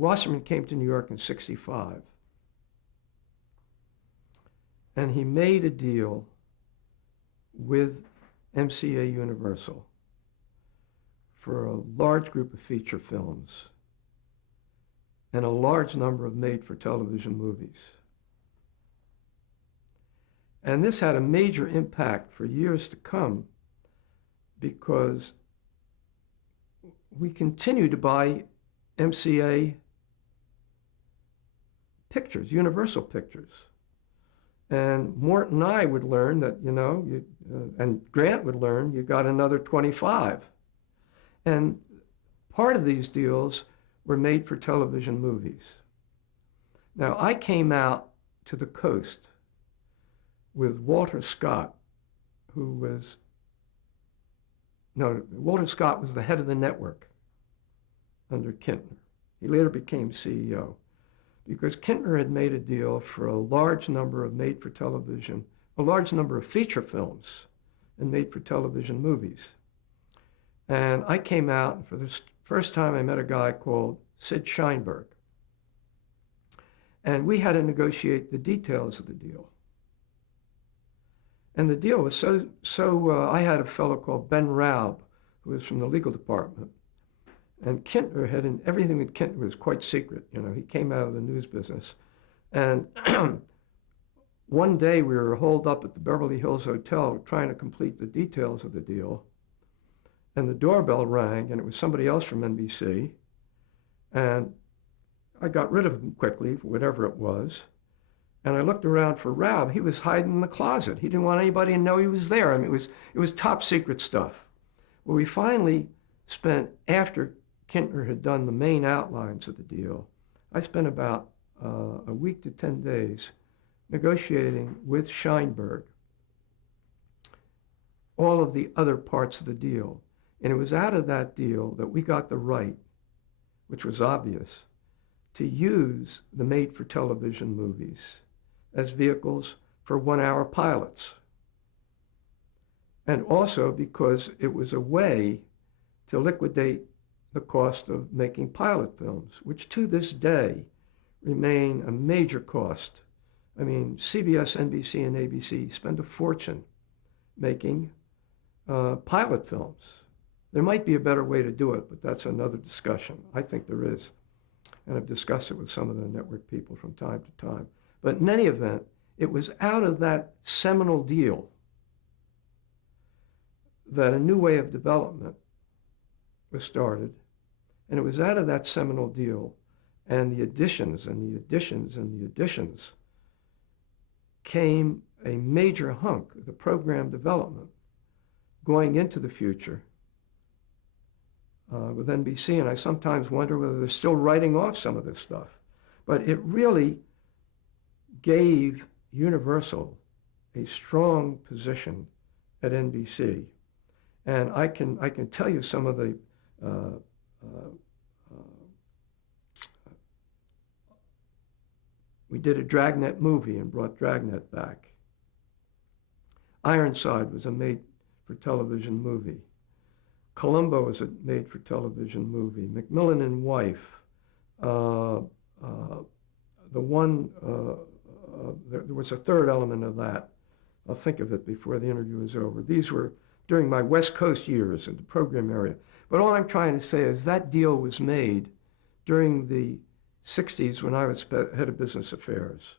Wasserman came to New York in '65, and he made a deal with MCA Universal for a large group of feature films and a large number of made-for-television movies. And this had a major impact for years to come because we continued to buy MCA pictures, Universal pictures. And Mort and I would learn that, and Grant would learn, you got another 25. And part of these deals were made for television movies. Now, I came out to the coast with Walter Scott, Walter Scott was the head of the network under Kintner. He later became CEO because Kintner had made a deal for a large number of made-for-television, a large number of feature films and made-for-television movies. And I came out, and for the first time I met a guy called Sid Sheinberg. And we had to negotiate the details of the deal. And the deal was I had a fellow called Ben Raub, who was from the legal department. And Kintner everything with Kintner was quite secret. He came out of the news business. And one day we were holed up at the Beverly Hills Hotel trying to complete the details of the deal. And the doorbell rang, and it was somebody else from NBC. And I got rid of him quickly, whatever it was. And I looked around for Raub. He was hiding in the closet. He didn't want anybody to know he was there. I mean, it was top secret stuff. Well, we finally spent, after Kintner had done the main outlines of the deal, I spent about a week to 10 days negotiating with Sheinberg all of the other parts of the deal. And it was out of that deal that we got the right, which was obvious, to use the made-for-television movies as vehicles for one-hour pilots. And also because it was a way to liquidate the cost of making pilot films, which to this day remain a major cost. I mean, CBS, NBC, and ABC spend a fortune making pilot films. There might be a better way to do it, but that's another discussion. I think there is. And I've discussed it with some of the network people from time to time. But in any event, it was out of that seminal deal that a new way of development was started. And it was out of that seminal deal and the additions and the additions and the additions came a major hunk of the program development going into the future with NBC. And I sometimes wonder whether they're still writing off some of this stuff. But it really gave Universal a strong position at NBC. And I can tell you some of the we did a Dragnet movie and brought Dragnet back. Ironside was a made-for-television movie. Columbo was a made-for-television movie. Macmillan and Wife. There was a third element of that. I'll think of it before the interview is over. These were during my West Coast years in the program area. But all I'm trying to say is that deal was made during the '60s when I was head of business affairs.